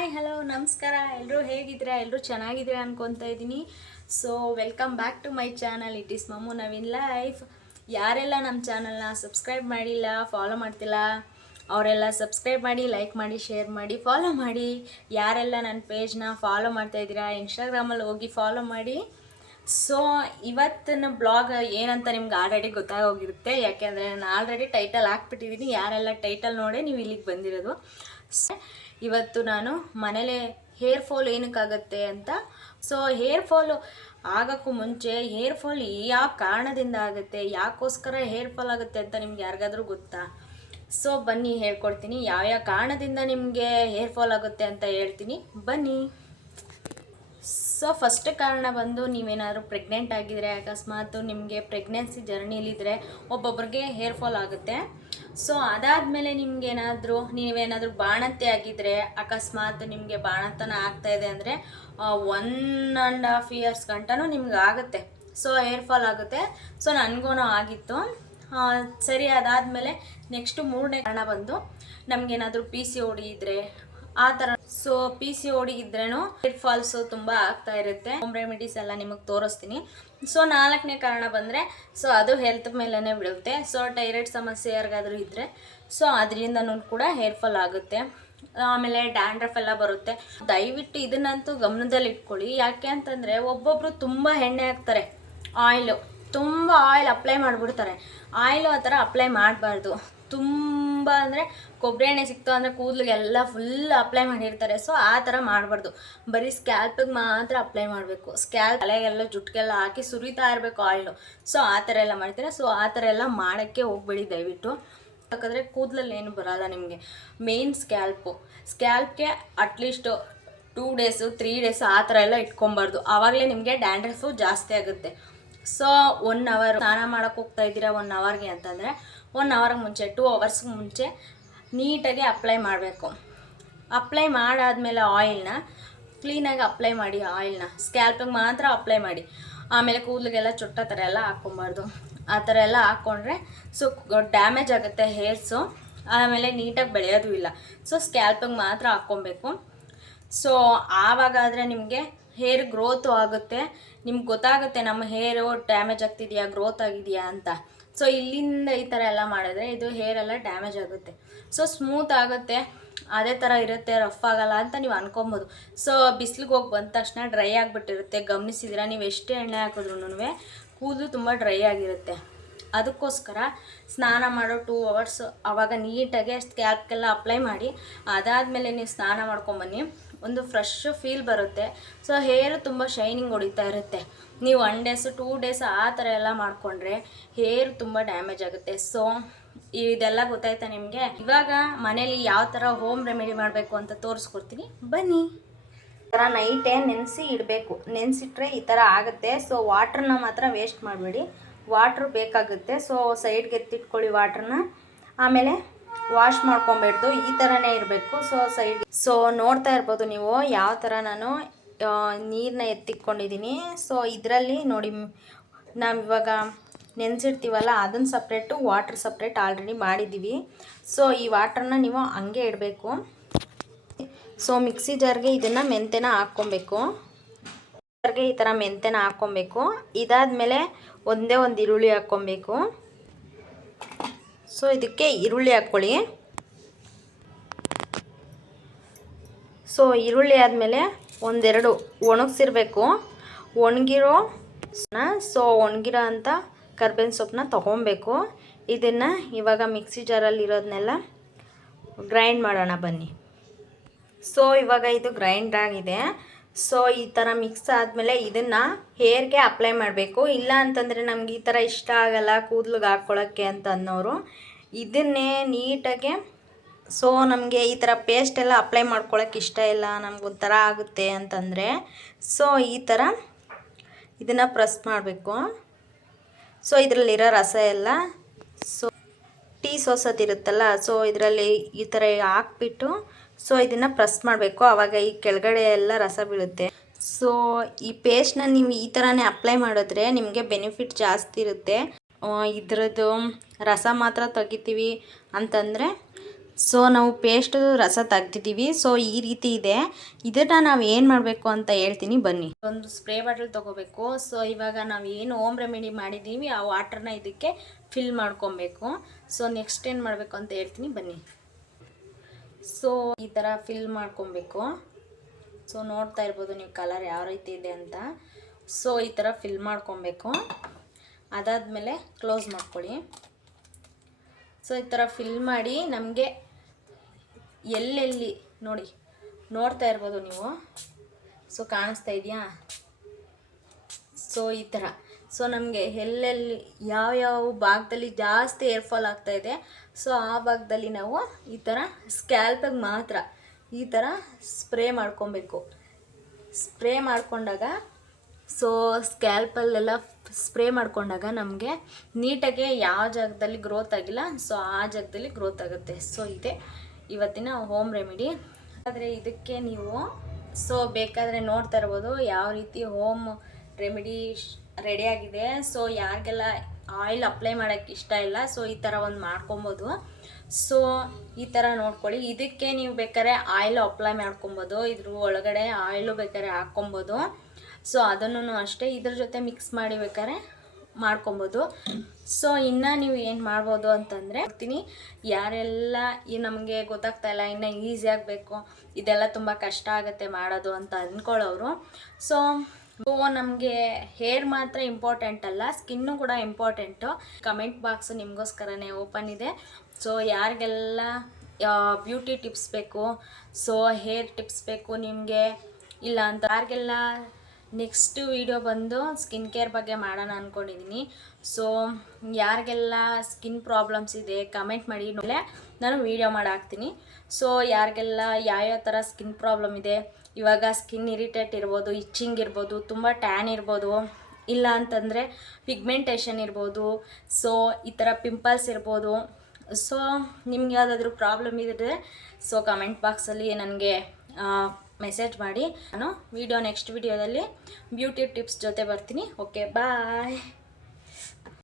Hi hello ನಮಸ್ಕಾರ. ಎಲ್ಲರೂ ಹೇಗಿದ್ದೀರಾ? ಎಲ್ಲರೂ ಚೆನ್ನಾಗಿದ್ದೀರಾ ಅನ್ಕೊತಾ ಇದ್ದೀನಿ. So welcome back to my channel. It is Mammu Naveen life. ಯಾರೆಲ್ಲ ನಮ್ಮ ಚಾನಲ್ನ ಸಬ್ಸ್ಕ್ರೈಬ್ ಮಾಡಿಲ್ಲ, ಫಾಲೋ ಮಾಡ್ತಿಲ್ಲ, ಅವರೆಲ್ಲ ಸಬ್ಸ್ಕ್ರೈಬ್ ಮಾಡಿ, ಲೈಕ್ ಮಾಡಿ, ಶೇರ್ ಮಾಡಿ, ಫಾಲೋ ಮಾಡಿ. ಯಾರೆಲ್ಲ ನನ್ನ ಪೇಜ್ನ ಫಾಲೋ ಮಾಡ್ತಾಯಿದ್ದೀರಾ, ಇನ್ಸ್ಟಾಗ್ರಾಮಲ್ಲಿ ಹೋಗಿ ಫಾಲೋ ಮಾಡಿ. ಸೊ ಇವತ್ತಿನ ಬ್ಲಾಗ್ ಏನಂತ ನಿಮ್ಗೆ ಆಲ್ರೆಡಿ ಗೊತ್ತಾಗೋಗಿರುತ್ತೆ, ಯಾಕೆಂದರೆ ನಾನು ಆಲ್ರೆಡಿ ಟೈಟಲ್ ಹಾಕ್ಬಿಟ್ಟಿದ್ದೀನಿ. ಯಾರೆಲ್ಲ ಟೈಟಲ್ ನೋಡೇ ನೀವು ಇಲ್ಲಿಗೆ ಬಂದಿರೋದು. ಇವತ್ತು ನಾನು ಮನೇಲೆ ಹೇರ್ ಫಾಲ್ ಏನಕ್ಕಾಗತ್ತೆ ಅಂತ. ಸೊ ಹೇರ್ ಫಾಲು ಆಗೋಕ್ಕೂ ಮುಂಚೆ ಹೇರ್ ಫಾಲ್ ಯಾವ ಕಾರಣದಿಂದ ಆಗುತ್ತೆ, ಯಾಕೋಸ್ಕರ ಹೇರ್ ಫಾಲ್ ಆಗುತ್ತೆ ಅಂತ ನಿಮ್ಗೆ ಯಾರಿಗಾದ್ರೂ ಗೊತ್ತಾ? ಸೊ ಬನ್ನಿ ಹೇಳ್ಕೊಡ್ತೀನಿ. ಯಾವ್ಯಾವ ಕಾರಣದಿಂದ ನಿಮಗೆ ಹೇರ್ ಫಾಲ್ ಆಗುತ್ತೆ ಅಂತ ಹೇಳ್ತೀನಿ, ಬನ್ನಿ. ಸೊ ಫಸ್ಟ್ ಕಾರಣ ಬಂದು ನೀವೇನಾದರೂ ಪ್ರೆಗ್ನೆಂಟ್ ಆಗಿದ್ರೆ, ಅಕಸ್ಮಾತ್ ನಿಮಗೆ ಪ್ರೆಗ್ನೆನ್ಸಿ ಜರ್ನಿಲಿದ್ದರೆ ಒಬ್ಬೊಬ್ರಿಗೆ ಹೇರ್ ಫಾಲ್ ಆಗುತ್ತೆ. ಸೊ ಅದಾದಮೇಲೆ ನೀವೇನಾದರೂ ಬಾಣಂತಿ ಆಗಿದ್ದರೆ, ಅಕಸ್ಮಾತ್ ನಿಮಗೆ ಬಾಣಂತನ ಆಗ್ತಾಯಿದೆ ಅಂದರೆ 1.5 years ಗಂಟನೂ ನಿಮ್ಗೆ ಆಗುತ್ತೆ. ಸೊ ಹೇರ್ ಫಾಲ್ ಆಗುತ್ತೆ. ಸೊ ನನಗೂ ಆಗಿತ್ತು. ಸರಿ, ಅದಾದಮೇಲೆ ನೆಕ್ಸ್ಟು ಮೂರನೇ ಕಾರಣ ಬಂದು ನಮಗೇನಾದರೂ PCOD ಇದ್ದರೆ ಆ ಥರ. ಸೊ PCOD ಇದ್ರೇನು ಹೇರ್ ಫಾಲ್ಸು ತುಂಬ ಆಗ್ತಾ ಇರುತ್ತೆ. ಹೋಮ್ ರೆಮಿಡೀಸ್ ಎಲ್ಲ ನಿಮಗೆ ತೋರಿಸ್ತೀನಿ. ಸೊ 4ನೇ ಕಾರಣ ಬಂದರೆ, ಸೊ ಅದು ಹೆಲ್ತ್ ಮೇಲೇ ಬಿಡುತ್ತೆ. ಸೊ ಥೈರಾಯ್ಡ್ ಸಮಸ್ಯೆ ಯಾರಿಗಾದರೂ ಇದ್ದರೆ, ಸೊ ಅದರಿಂದನೂ ಕೂಡ ಹೇರ್ ಫಾಲ್ ಆಗುತ್ತೆ. ಆಮೇಲೆ ಡ್ಯಾಂಡ್ರಫ್ ಎಲ್ಲ ಬರುತ್ತೆ. ದಯವಿಟ್ಟು ಇದನ್ನಂತೂ ಗಮನದಲ್ಲಿ ಇಟ್ಕೊಳ್ಳಿ. ಯಾಕೆ ಅಂತಂದರೆ ಒಬ್ಬೊಬ್ಬರು ತುಂಬ ಎಣ್ಣೆ ಹಾಕ್ತಾರೆ, ತುಂಬ ಆಯಿಲ್ ಅಪ್ಲೈ ಮಾಡಿಬಿಡ್ತಾರೆ. ಆಯಿಲು ಆ ಥರ ಅಪ್ಲೈ ಮಾಡಬಾರ್ದು. ತುಂಬ ಅಂದರೆ ಕೊಬ್ಬರಿ ಎಣ್ಣೆ ಸಿಕ್ತು ಅಂದರೆ ಕೂದಲಿಗೆಲ್ಲ ಫುಲ್ ಅಪ್ಲೈ ಮಾಡಿರ್ತಾರೆ. ಸೊ ಆ ಥರ ಮಾಡಬಾರ್ದು. ಬರೀ ಸ್ಕ್ಯಾಲ್ಪಿಗೆ ಮಾತ್ರ ಅಪ್ಲೈ ಮಾಡಬೇಕು. ತಲೆಗೆಲ್ಲ ಜುಟ್ಟಿಗೆಲ್ಲ ಹಾಕಿ ಸುರಿತಾ ಇರಬೇಕು ಆಯಿಲು. ಸೊ ಆ ಥರ ಎಲ್ಲ ಮಾಡ್ತೀರಾ. ಸೊ ಆ ಥರ ಎಲ್ಲ ಮಾಡೋಕ್ಕೆ ಹೋಗ್ಬೇಡಿ ದಯವಿಟ್ಟು. ಯಾಕಂದರೆ ಕೂದಲಲ್ಲಿ ಏನು ಬರೋಲ್ಲ ನಿಮಗೆ. ಮೇನ್ ಸ್ಕ್ಯಾಲ್ಪ್ಗೆ ಅಟ್ಲೀಸ್ಟ್ 2 days 3 days ಆ ಥರ ಎಲ್ಲ ಇಟ್ಕೊಬಾರ್ದು. ಆವಾಗಲೇ ನಿಮಗೆ ಡ್ಯಾಂಡ್ರಫು ಜಾಸ್ತಿ ಆಗುತ್ತೆ. ಸೊ 1 hour ಸ್ನಾನ ಮಾಡೋಕ್ಕೆ ಹೋಗ್ತಾ ಇದ್ದೀರಾ 1 hourಗೆ ಅಂತಂದರೆ 1 hour ಮುಂಚೆ 2 hours ಮುಂಚೆ ನೀಟಾಗಿ ಅಪ್ಲೈ ಮಾಡಬೇಕು. ಅಪ್ಲೈ ಮಾಡಾದಮೇಲೆ ಆಯಿಲ್ನ ಕ್ಲೀನಾಗಿ ಅಪ್ಲೈ ಮಾಡಿ. ಆಯಿಲ್ನ ಸ್ಕ್ಯಾಲ್ಪಿಗೆ ಮಾತ್ರ ಅಪ್ಲೈ ಮಾಡಿ. ಆಮೇಲೆ ಕೂದಲಿಗೆಲ್ಲ ಚೊಟ್ಟ ಥರ ಎಲ್ಲ ಹಾಕ್ಕೊಬಾರ್ದು. ಆ ಥರ ಎಲ್ಲ ಹಾಕ್ಕೊಂಡ್ರೆ ಸೊ ಡ್ಯಾಮೇಜ್ ಆಗುತ್ತೆ ಹೇರ್ಸು. ಆಮೇಲೆ ನೀಟಾಗಿ ಬೆಳೆಯೋದು ಇಲ್ಲ. ಸೊ ಸ್ಕ್ಯಾಲ್ಪಿಗೆ ಮಾತ್ರ ಹಾಕ್ಕೊಬೇಕು. ಸೊ ಆವಾಗಾದರೆ ನಿಮಗೆ ಹೇರ್ ಗ್ರೋತು ಆಗುತ್ತೆ. ನಿಮ್ಗೆ ಗೊತ್ತಾಗುತ್ತೆ ನಮ್ಮ ಹೇರು ಡ್ಯಾಮೇಜ್ ಆಗ್ತಿದೆಯಾ, ಗ್ರೋತ್ ಆಗಿದೆಯಾ ಅಂತ. ಸೊ ಇಲ್ಲಿಂದ ಈ ಥರ ಎಲ್ಲ ಮಾಡಿದ್ರೆ ಇದು ಹೇರೆಲ್ಲ ಡ್ಯಾಮೇಜ್ ಆಗುತ್ತೆ. ಸೊ ಸ್ಮೂತ್ ಆಗುತ್ತೆ, ಅದೇ ಥರ ಇರುತ್ತೆ, ರಫ್ ಆಗಲ್ಲ ಅಂತ ನೀವು ಅನ್ಕೊಬೋದು. ಸೊ ಬಿಸಿಲಿಗೆ ಹೋಗಿ ಬಂದ ತಕ್ಷಣ ಡ್ರೈ ಆಗಿಬಿಟ್ಟಿರುತ್ತೆ. ಗಮನಿಸಿದ್ದೀರಾ? ನೀವು ಎಷ್ಟೇ ಎಣ್ಣೆ ಹಾಕಿದ್ರೂ ಕೂದಲು ತುಂಬ ಡ್ರೈ ಆಗಿರುತ್ತೆ. ಅದಕ್ಕೋಸ್ಕರ ಸ್ನಾನ ಮಾಡೋ 2 hours ಆವಾಗ ನೀಟಾಗಿ ಸ್ಕ್ಯಾಲ್ಪ್ಗೆಲ್ಲ ಅಪ್ಲೈ ಮಾಡಿ. ಅದಾದಮೇಲೆ ನೀವು ಸ್ನಾನ ಮಾಡ್ಕೊಂಬನ್ನಿ. ಒಂದು ಫ್ರೆಶ್ ಫೀಲ್ ಬರುತ್ತೆ. ಸೊ ಹೇರು ತುಂಬ ಶೈನಿಂಗ್ ಹೊಡಿತಾ ಇರುತ್ತೆ. ನೀವು 1 days 2 days ಆ ಥರ ಎಲ್ಲ ಮಾಡಿಕೊಂಡ್ರೆ ಹೇರ್ ತುಂಬ ಡ್ಯಾಮೇಜ್ ಆಗುತ್ತೆ. ಸೊ ಇದೆಲ್ಲ ಗೊತ್ತಾಯ್ತಾ ನಿಮಗೆ? ಇವಾಗ ಮನೇಲಿ ಯಾವ ಥರ ಹೋಮ್ ರೆಮಿಡಿ ಮಾಡಬೇಕು ಅಂತ ತೋರಿಸ್ಕೊಡ್ತೀನಿ, ಬನ್ನಿ. ಈ ಥರ ನೈಟೇ ನೆನೆಸಿ ಇಡಬೇಕು. ನೆನೆಸಿಟ್ರೆ ಈ ಥರ ಆಗುತ್ತೆ. ಸೊ ವಾಟ್ರನ್ನ ಮಾತ್ರ ವೇಸ್ಟ್ ಮಾಡಬೇಡಿ. ವಾಟ್ರ್ ಬೇಕಾಗುತ್ತೆ. ಸೊ ಸೈಡ್ಗೆ ಎತ್ತಿಟ್ಕೊಳ್ಳಿ ವಾಟ್ರನ್ನ. ಆಮೇಲೆ ವಾಶ್ ಮಾಡ್ಕೊಬೇಡ್ದು, ಈ ಥರನೇ ಇರಬೇಕು. ಸೊ ನೋಡ್ತಾ ಇರ್ಬೋದು ನೀವು ಯಾವ ಥರ ನಾನು ನೀರನ್ನ ಎತ್ತಿಟ್ಕೊಂಡಿದ್ದೀನಿ. ಸೊ ಇದರಲ್ಲಿ ನೋಡಿ, ನಾವಿವಾಗ ನೆನೆಸಿಡ್ತೀವಲ್ಲ ಅದನ್ನು ಸಪ್ರೇಟು, ವಾಟ್ರ್ ಸಪ್ರೇಟ್ ಆಲ್ರೆಡಿ ಮಾಡಿದ್ದೀವಿ. ಸೊ ಈ ವಾಟ್ರನ್ನ ನೀವು ಹಂಗೆ ಇಡಬೇಕು. ಸೊ ಮಿಕ್ಸಿ ಜಾರ್ಗೆ ಇದನ್ನು ಮೆಂತೆನ ಹಾಕ್ಕೊಬೇಕು. ಈ ಥರ ಮೆಂತೆನ ಹಾಕ್ಕೊಬೇಕು. ಇದಾದಮೇಲೆ ಒಂದೇ ಒಂದು ಈರುಳ್ಳಿ ಹಾಕ್ಕೊಬೇಕು. ಸೊ ಇದಕ್ಕೆ ಈರುಳ್ಳಿ ಹಾಕ್ಕೊಳ್ಳಿ. ಸೊ ಈರುಳ್ಳಿ ಆದಮೇಲೆ 1-2 ಒಣಗಿಸಿರ್ಬೇಕು. ಒಣಗಿರೋ ಅಂತ ಕರ್ಬೇವಿನ ಸೊಪ್ಪನ್ನ ತೊಗೊಬೇಕು. ಇದನ್ನು ಇವಾಗ ಮಿಕ್ಸಿ ಜಾರಲ್ಲಿ ಇರೋದನ್ನೆಲ್ಲ ಗ್ರೈಂಡ್ ಮಾಡೋಣ ಬನ್ನಿ. ಸೊ ಇವಾಗ ಇದು ಗ್ರೈಂಡ್ ಆಗಿದೆ. ಸೊ ಈ ಥರ ಮಿಕ್ಸ್ ಆದಮೇಲೆ ಇದನ್ನು ಹೇರ್ಗೆ ಅಪ್ಲೈ ಮಾಡಬೇಕು. ಇಲ್ಲ ಅಂತಂದರೆ ನಮ್ಗೆ ಈ ಥರ ಇಷ್ಟ ಆಗಲ್ಲ ಕೂದಲಿಗೆ ಹಾಕ್ಕೊಳ್ಳೋಕ್ಕೆ ಅಂತ ಅನ್ನೋರು ಇದನ್ನೇ ನೀಟಾಗೆ, ಸೊ ನಮಗೆ ಈ ಥರ ಪೇಸ್ಟೆಲ್ಲ ಅಪ್ಲೈ ಮಾಡ್ಕೊಳ್ಳೋಕೆ ಇಷ್ಟ ಇಲ್ಲ, ನಮಗೊಂಥರ ಆಗುತ್ತೆ ಅಂತಂದರೆ ಸೊ ಈ ಥರ ಇದನ್ನು ಪ್ರೆಸ್ ಮಾಡಬೇಕು. ಸೊ ಇದರಲ್ಲಿರೋ ರಸ ಎಲ್ಲ ಸೊ ಟೀ ಸೋಸೋದಿರುತ್ತಲ್ಲ, ಸೊ ಇದರಲ್ಲಿ ಈ ಥರ ಹಾಕ್ಬಿಟ್ಟು ಸೊ ಇದನ್ನು ಪ್ರೆಸ್ ಮಾಡಬೇಕು. ಆವಾಗ ಈ ಕೆಳಗಡೆ ಎಲ್ಲ ರಸ ಬೀಳುತ್ತೆ. ಸೊ ಈ ಪೇಸ್ಟ್ನ ನೀವು ಈ ಥರನೇ ಅಪ್ಲೈ ಮಾಡಿದ್ರೆ ನಿಮಗೆ ಬೆನಿಫಿಟ್ ಜಾಸ್ತಿ ಇರುತ್ತೆ. ಇದ್ರದ್ದು ರಸ ಮಾತ್ರ ತೆಗಿತೀವಿ ಅಂತಂದರೆ ಸೊ ನಾವು ಪೇಸ್ಟ್ ರಸ ತೆಗ್ದಿದ್ದೀವಿ. ಸೊ ಈ ರೀತಿ ಇದೆ. ಇದನ್ನು ನಾವು ಏನು ಮಾಡಬೇಕು ಅಂತ ಹೇಳ್ತೀನಿ ಬನ್ನಿ. ಒಂದು ಸ್ಪ್ರೇ ಬಾಟಲ್ ತೊಗೋಬೇಕು. ಸೊ ಇವಾಗ ನಾವು ಏನು ಹೋಮ್ ರೆಮಿಡಿ ಮಾಡಿದ್ದೀವಿ ಆ ವಾಟರ್ನ ಇದಕ್ಕೆ ಫಿಲ್ ಮಾಡ್ಕೊಬೇಕು. ಸೊ ನೆಕ್ಸ್ಟ್ ಏನು ಮಾಡಬೇಕು ಅಂತ ಹೇಳ್ತೀನಿ ಬನ್ನಿ. ಸೊ ಈ ಥರ ಫಿಲ್ ಮಾಡ್ಕೊಬೇಕು. ಸೊ ನೋಡ್ತಾ ಇರ್ಬೋದು ನೀವು ಕಲರ್ ಯಾವ ರೀತಿ ಇದೆ ಅಂತ. ಸೊ ಈ ಥರ ಫಿಲ್ ಮಾಡ್ಕೊಬೇಕು. ಅದಾದಮೇಲೆ ಕ್ಲೋಸ್ ಮಾಡ್ಕೊಳ್ಳಿ. ಸೊ ಈ ಥರ ಫಿಲ್ ಮಾಡಿ ನಮಗೆ ಎಲ್ಲೆಲ್ಲಿ ನೋಡ್ತಾ ಇರ್ಬೋದು ನೀವು. ಸೊ ಕಾಣಿಸ್ತಾ ಇದೆಯಾ? ಸೊ ಈ ಥರ. ಸೊ ನಮಗೆ ಎಲ್ಲೆಲ್ಲಿ ಯಾವ ಭಾಗದಲ್ಲಿ ಜಾಸ್ತಿ ಏರ್ ಫಾಲ್ ಆಗ್ತಾಯಿದೆ ಸೊ ಆ ಭಾಗದಲ್ಲಿ ನಾವು ಈ ಥರ ಸ್ಕ್ಯಾಲ್ಪಿಗೆ ಮಾತ್ರ ಈ ಥರ ಸ್ಪ್ರೇ ಮಾಡ್ಕೊಬೇಕು. ಸ್ಪ್ರೇ ಮಾಡಿಕೊಂಡಾಗ ಸೊ ಸ್ಕ್ಯಾಲ್ಪಲ್ಲೆಲ್ಲ ಸ್ಪ್ರೇ ಮಾಡಿಕೊಂಡಾಗ ನಮಗೆ ನೀಟಾಗಿ ಯಾವ ಜಾಗದಲ್ಲಿ ಗ್ರೋತ್ ಆಗಿಲ್ಲ ಸೊ ಆ ಜಾಗದಲ್ಲಿ ಗ್ರೋತ್ ಆಗುತ್ತೆ. ಸೊ ಇದೆ ಇವತ್ತಿನ ಹೋಮ್ ರೆಮಿಡಿ. ಆದರೆ ಇದಕ್ಕೆ ನೀವು ಸೊ ಬೇಕಾದರೆ ನೋಡ್ತಾ ಇರ್ಬೋದು ಯಾವ ರೀತಿ ಹೋಮ್ ರೆಮಿಡಿ ರೆಡಿಯಾಗಿದೆ. ಸೊ ಯಾರಿಗೆಲ್ಲ ಆಯಿಲ್ ಅಪ್ಲೈ ಮಾಡೋಕ್ಕೆ ಇಷ್ಟ ಇಲ್ಲ ಸೊ ಈ ಥರ ಒಂದು ಮಾಡ್ಕೊಬೋದು. ಸೊ ಈ ಥರ ನೋಡ್ಕೊಳ್ಳಿ. ಇದಕ್ಕೆ ನೀವು ಬೇಕಾದ್ರೆ ಆಯಿಲ್ ಅಪ್ಲೈ ಮಾಡ್ಕೊಬೋದು. ಇದ್ರ ಒಳಗಡೆ ಆಯಿಲು ಬೇಕಾದ್ರೆ ಹಾಕ್ಕೊಬೋದು. ಸೊ ಅದನ್ನು ಅಷ್ಟೇ ಇದ್ರ ಜೊತೆ ಮಿಕ್ಸ್ ಮಾಡಿ ಬೇಕಾದ್ರೆ ಮಾಡ್ಕೊಬೋದು. ಸೊ ಇನ್ನು ನೀವು ಏನು ಮಾಡ್ಬೋದು ಅಂತಂದರೆ ಯಾರೆಲ್ಲ ಈ ನಮಗೆ ಗೊತ್ತಾಗ್ತಾ ಇಲ್ಲ ಇನ್ನು ಈಸಿ ಆಗಬೇಕು ಇದೆಲ್ಲ ತುಂಬ ಕಷ್ಟ ಆಗುತ್ತೆ ಮಾಡೋದು ಅಂತ ಅಂದ್ಕೊಳ್ಳೋರು. ಸೊ ನಮಗೆ ಹೇರ್ ಮಾತ್ರ ಇಂಪಾರ್ಟೆಂಟ್ ಅಲ್ಲ, ಸ್ಕಿನ್ನು ಕೂಡ ಇಂಪಾರ್ಟೆಂಟು. ಕಮೆಂಟ್ ಬಾಕ್ಸು ನಿಮಗೋಸ್ಕರನೇ ಓಪನ್ ಇದೆ. ಸೊ ಯಾರಿಗೆಲ್ಲ ಬ್ಯೂಟಿ ಟಿಪ್ಸ್ ಬೇಕು, ಸೊ ಹೇರ್ ಟಿಪ್ಸ್ ಬೇಕು ನಿಮಗೆ ಇಲ್ಲ ಅಂತ ಯಾರಿಗೆಲ್ಲ ನೆಕ್ಸ್ಟ್ ವಿಡಿಯೋ ಬಂದು ಸ್ಕಿನ್ ಕೇರ್ ಬಗ್ಗೆ ಮಾಡೋಣ ಅಂದ್ಕೊಂಡಿದ್ದೀನಿ. ಸೊ ಯಾರಿಗೆಲ್ಲ ಸ್ಕಿನ್ ಪ್ರಾಬ್ಲಮ್ಸ್ ಇದೆ ಕಮೆಂಟ್ ಮಾಡಿ, ನಾನು ವಿಡಿಯೋ ಮಾಡಿ ಹಾಕ್ತೀನಿ. ಸೊ ಯಾರಿಗೆಲ್ಲ ಯಾವ್ಯಾವ ಥರ ಸ್ಕಿನ್ ಪ್ರಾಬ್ಲಮ್ ಇದೆ, ಇವಾಗ ಸ್ಕಿನ್ ಇರಿಟೇಟ್ ಇರ್ಬೋದು, ಇಚ್ಚಿಂಗ್ ಇರ್ಬೋದು, ತುಂಬ ಟ್ಯಾನ್ ಇರ್ಬೋದು, ಇಲ್ಲ ಅಂತಂದರೆ ಪಿಗ್ಮೆಂಟೇಷನ್ ಇರ್ಬೋದು, ಸೊ ಈ ಥರ ಪಿಂಪಲ್ಸ್ ಇರ್ಬೋದು. ಸೊ ನಿಮ್ಗೆ ಯಾವುದಾದ್ರೂ ಪ್ರಾಬ್ಲಮ್ ಇದ್ದರೆ ಸೊ ಕಮೆಂಟ್ ಬಾಕ್ಸಲ್ಲಿ ನನಗೆ ಮೆಸೇಜ್ ಮಾಡಿ. ನಾನು ನೆಕ್ಸ್ಟ್ ವಿಡಿಯೋದಲ್ಲಿ ಬ್ಯೂಟಿ ಟಿಪ್ಸ್ ಜೊತೆ ಬರ್ತೀನಿ. ಓಕೆ ಬಾಯ್.